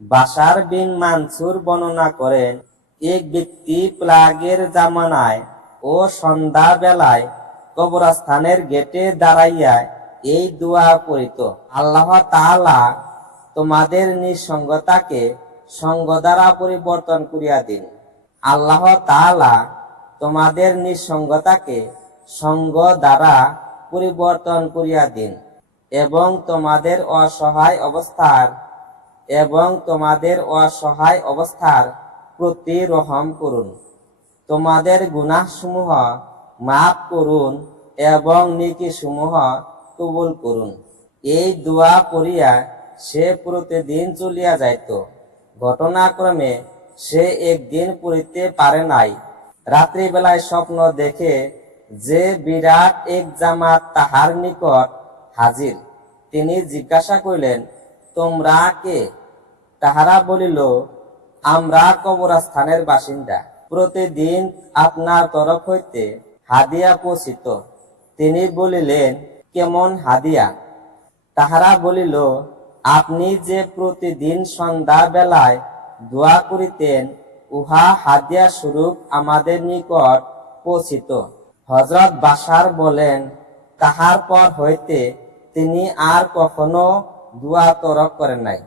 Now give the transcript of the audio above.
বাশার বিন মানসুর বর্ণনা করেন, এক ব্যক্তি প্লাগের জামানায় ও সন্ধ্যা বেলায় কবরস্থানের গেটে দাঁড়াইয়া এই দোয়া পড়িত, আল্লাহ তাআলা তোমাদের নিঃসঙ্গতাকে সঙ্গ দ্বারা পরিবর্তন করিয়া দিন। আল্লাহ তাআলা তোমাদের নিঃসঙ্গতাকে সঙ্গ দ্বারা পরিবর্তন করিয়া দিন এবং তোমাদের অসহায় অবস্থার প্রতি রহম করুন। তোমাদের গুনাহসমূহ মাফ করুন এবং নেকিসমূহ কবুল করুন। এই দোয়া পড়িয়া সে প্রতিদিন চলিয়া যাইত। ঘটনাক্রমে সে একদিন পড়িতে পারে নাই। রাত্রিবেলায় স্বপ্ন দেখে যে বিরাট এক জামাত তাহার নিকট হাজির। তিনি জিজ্ঞাসা করিলেন, তোমরা কে? তাহারা বলিল, আমরা কবরস্থানের বাসিন্দা। প্রতিদিন আপনার তরফ হইতে হাদিয়া পৌঁছিত। তিনি বলিলেন, কেমন হাদিয়া? তাহারা বলিল, আপনি যে প্রতিদিন সন্ধ্যা বেলায় দোয়া করিতেন, উহা হাদিয়া স্বরূপ আমাদের নিকট পৌঁছিত। হযরত বাশার বলেন, তাহার পর হইতে তিনি আর কখনো দোয়া তরক করেন নাই।